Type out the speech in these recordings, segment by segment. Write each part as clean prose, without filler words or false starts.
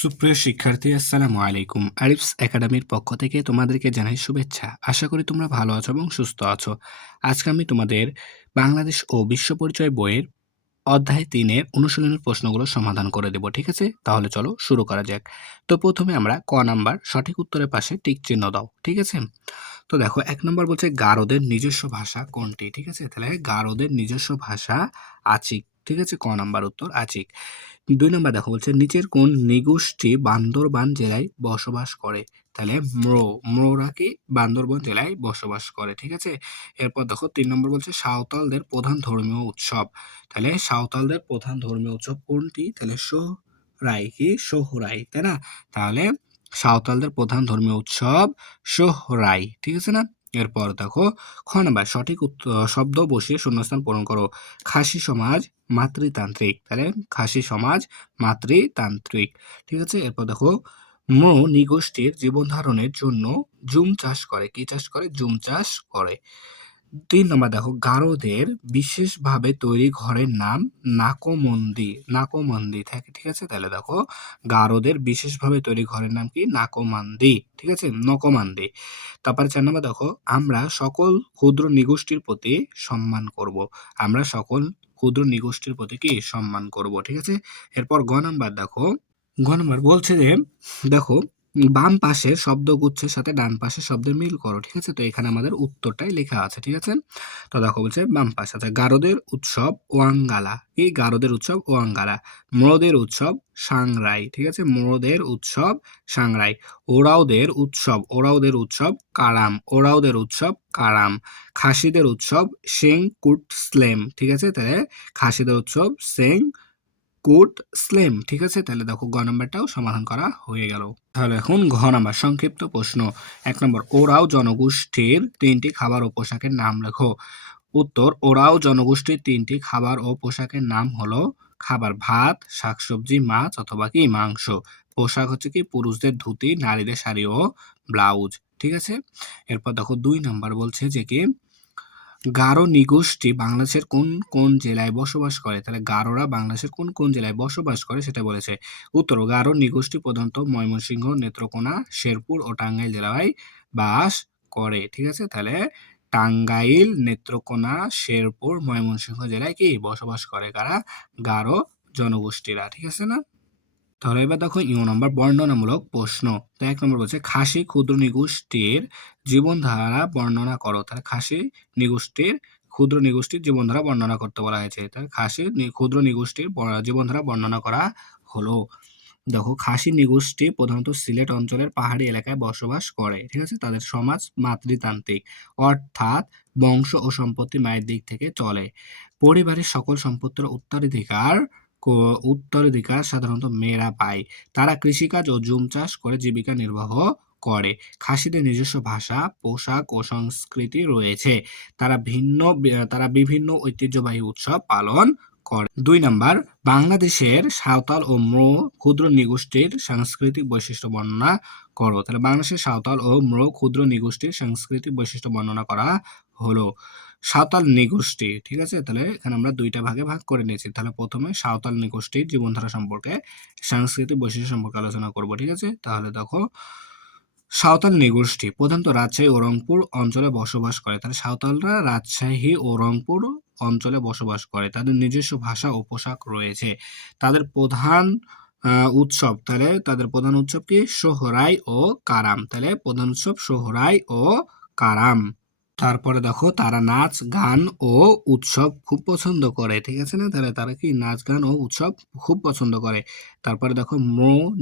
সুপ্রিয় শিক্ষার্থী, আসসালামু আলাইকুম। আরিফস একাডেমির পক্ষ থেকে তোমাদেরকে জানাই শুভেচ্ছা। আশা করি তোমরা ভালো আছো এবং সুস্থ আছো। আজকে আমি তোমাদের বাংলাদেশ ও বিশ্ব পরিচয় বইয়ের অধ্যায় ৩ এর অনুশীলনের প্রশ্নগুলো সমাধান করে দেব। ঠিক আছে? তাহলে চলো শুরু করা যাক। তো প্রথমে আমরা ক নাম্বার সঠিক উত্তরের পাশে টিক চিহ্ন দাও। ঠিক আছে? তো দেখো ১ নম্বর বলছে গারোদের নিজস্ব ভাষা কোনটি? ঠিক আছে? তাহলে গারোদের নিজস্ব ভাষা আচিক। ঠিক আছে? ক নাম্বার উত্তর আচিক। ২ নম্বর দেখো বলছে নিচের কোন নৃগোষ্ঠী বান্দরবান জেলায় বসবাস করে? তাহলে ম্রোরা কি বান্দরবান জেলায় বসবাস করে। ঠিক আছে? এরপর দেখো ৩ নম্বর বলছে সাঁওতালদের প্রধান ধর্মীয় উৎসব। তাহলে সাঁওতালদের প্রধান ধর্মীয় উৎসব কোনটি? তাহলে সোহরাই, তাই না? তাহলে সাঁওতালদের প্রধান ধর্মীয় উৎসব সোহরাই। ঠিক আছে না? এরপর দেখো খ নাম্বার সঠিক শব্দ বসিয়ে শূন্যস্থান পূরণ করো। খাসি সমাজ মাতৃতান্ত্রিক, তাহলে খাসি সমাজ মাতৃতান্ত্রিক। ঠিক আছে? এরপর দেখো নৃগোষ্ঠীর জীবন ধারণের জন্য জুম চাষ করে। কি চাষ করে? জুম চাষ করে। ৩ নম্বর দেখো গারোদের বিশেষভাবে তৈরি ঘরের নাম নাকোমন্দি থাকে। ঠিক আছে? তাহলে দেখো গারোদের বিশেষভাবে তৈরি ঘরের নাম কি? নাকোমান্দি। ঠিক আছে? নকোমান্দি। তারপরে ৪ নম্বর দেখো আমরা সকল ক্ষুদ্র নৃগোষ্ঠীর প্রতি সম্মান করব। আমরা সকল ক্ষুদ্র নৃগোষ্ঠীর প্রতি কি? সম্মান করব। ঠিক আছে? এরপর গ নাম্বার বলছে যে দেখো বাম পাশের শব্দগুচ্ছের সাথে ডান পাশের শব্দের মিল করো। ঠিক আছে? তো এখানে আমাদের উত্তরটাই লেখা আছে। ঠিক আছে? তো দেখো বলছে বাম পাশে আছে গারোদের উৎসব ওয়াঙ্গালা। এই গারোদের উৎসব ওয়াঙ্গালা। মোরদের উৎসব সাংরাই। ঠিক আছে? মোরদের উৎসব সাংরাই। ওরাওদের উৎসব কারাম। খাসিদের উৎসব সেং-কুট-স্লেম। ঠিক আছে? তাহলে খাসিদের উৎসব সেং-কুট-স্লেম। ঠিক আছে? তাহলে দেখো গ নাম্বারটাও সমাধান করা হয়ে গেল। তাহলে এখন ঘ নাম্বার সংক্ষিপ্ত প্রশ্ন। ১ নম্বর ওরাও জনগোষ্ঠীর ৩টি খাবার ও পোশাকের নাম লেখো। উত্তর ওরাও জনগোষ্ঠীর ৩টি খাবার ও পোশাকের নাম হলো খাবার ভাত, শাকসবজি, মাছ অথবা কি মাংস। পোশাক হচ্ছে কি পুরুষদের ধুতি, নারীদের শাড়ি ও ব্লাউজ। ঠিক আছে? এরপর দেখো ২ নাম্বার বলছে যে কি গারো নৃগোষ্ঠী বাংলাদেশের কোন কোন জেলায় বসবাস করে? তাহলে গারোরা বাংলাদেশের কোন কোন জেলায় বসবাস করে সেটা বলেছে। উত্তর গারো নৃগোষ্ঠী প্রধানত ময়মনসিংহ, নেত্রকোনা, শেরপুর ও টাঙ্গাইল জেলায় বাস করে। ঠিক আছে? তাহলে টাঙ্গাইল, নেত্রকোনা, শেরপুর, ময়মনসিংহ জেলায় কি বসবাস করে কারা? গারো জনগোষ্ঠীরা। ঠিক আছে না? তাহলে এবার দেখো নম্বর বর্ণনামূলক প্রশ্ন। তো ১ নম্বর বলছে খাসি ক্ষুদ্র নৃগোষ্ঠীর জীবনধারা বর্ণনা করো। তাহলে ক্ষুদ্র নৃগোষ্ঠীর জীবনধারা বর্ণনা করতে বলা হয়েছে। তাহলে ক্ষুদ্র নৃগোষ্ঠীর জীবনধারা বর্ণনা করা হলো। দেখো খাসি নৃগোষ্ঠী প্রধানত সিলেট অঞ্চলের পাহাড়ি এলাকায় বসবাস করে। ঠিক আছে? তাদের সমাজ মাতৃতান্ত্রিক, অর্থাৎ বংশ ও সম্পত্তি মায়ের দিক থেকে চলে। পরিবারের সকল সম্পত্তির উত্তরাধিকার সাধারণত মেয়েরা পায়। তারা কৃষিকাজ ও জুম চাষ করে জীবিকা নির্বাহ করে। খাসিদের নিজস্ব ভাষা, পোশাক ও সংস্কৃতি রয়েছে। তারা বিভিন্ন ঐতিহ্যবাহী উৎসব পালন করে। ২ নাম্বার বাংলাদেশের সাঁওতাল ও ক্ষুদ্র নৃগোষ্ঠীর সাংস্কৃতিক বৈশিষ্ট্য বর্ণনা করো। তাহলে বাংলাদেশের সাঁওতাল ও ক্ষুদ্র নৃগোষ্ঠীর সাংস্কৃতিক বৈশিষ্ট্য বর্ণনা করা হলো। সাঁওতাল নৃগোষ্ঠী। ঠিক আছে? তাহলে এখানে আমরা ২টা ভাগে ভাগ করে নিয়েছি। তাহলে প্রথমে সাঁওতাল নৃগোষ্ঠীর জীবনধারা সম্পর্কে, সাংস্কৃতিক বৈশিষ্ট্য সম্পর্কে আলোচনা করব। ঠিক আছে? তাহলে দেখো সাঁওতাল নৃগোষ্ঠী প্রধানত রাজশাহী ও রংপুর অঞ্চলে বসবাস করে। তাহলে সাঁওতালরা রাজশাহী ও রংপুর অঞ্চলে বসবাস করে। তাদের নিজস্ব ভাষা ও পোশাক রয়েছে। তাদের প্রধান উৎসব কি? সোহরাই ও কারাম। তাহলে প্রধান উৎসব সোহরাই ও কারাম। তারপরে দেখো তারা নাচ, গান ও উৎসব খুব পছন্দ করে। ঠিক আছে না? তাহলে তারা কি নাচ, গান ও উৎসব খুব পছন্দ করে। তারপরে দেখো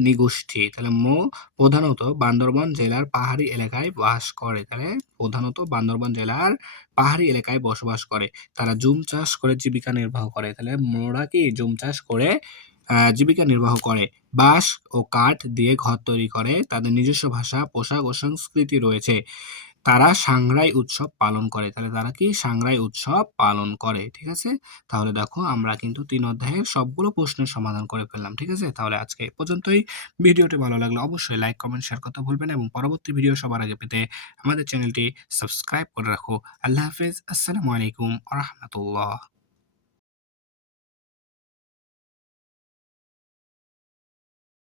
নৃগোষ্ঠী। তাহলে প্রধানত বান্দরবান জেলার পাহাড়ি এলাকায় বাস করে। তাহলে প্রধানত বান্দরবান জেলার পাহাড়ি এলাকায় বসবাস করে। তারা জুম চাষ করে জীবিকা নির্বাহ করে। তাহলে মোরা কি জুম চাষ করে জীবিকা নির্বাহ করে। বাঁশ ও কাঠ দিয়ে ঘর তৈরি করে। তাদের নিজস্ব ভাষা, পোশাক ও সংস্কৃতি রয়েছে। তারা সাংরাই উৎসব পালন করে। তাহলে তারা কি সাংরাই উৎসব পালন করে। ঠিক আছে? তাহলে দেখো আমরা কিন্তু ৩ অধ্যায়ের সবগুলো প্রশ্নের সমাধান করে ফেললাম। ঠিক আছে? তাহলে আজকে এ পর্যন্তই। ভিডিওটি ভালো লাগলে অবশ্যই লাইক, কমেন্ট, শেয়ার করতে ভুলবেন না এবং পরবর্তী ভিডিও সবার আগে পেতে আমাদের চ্যানেলটি সাবস্ক্রাইব করে রাখো। আল্লাহ হাফেজ। আসসালামু আলাইকুম ওয়া রাহমাতুল্লাহ।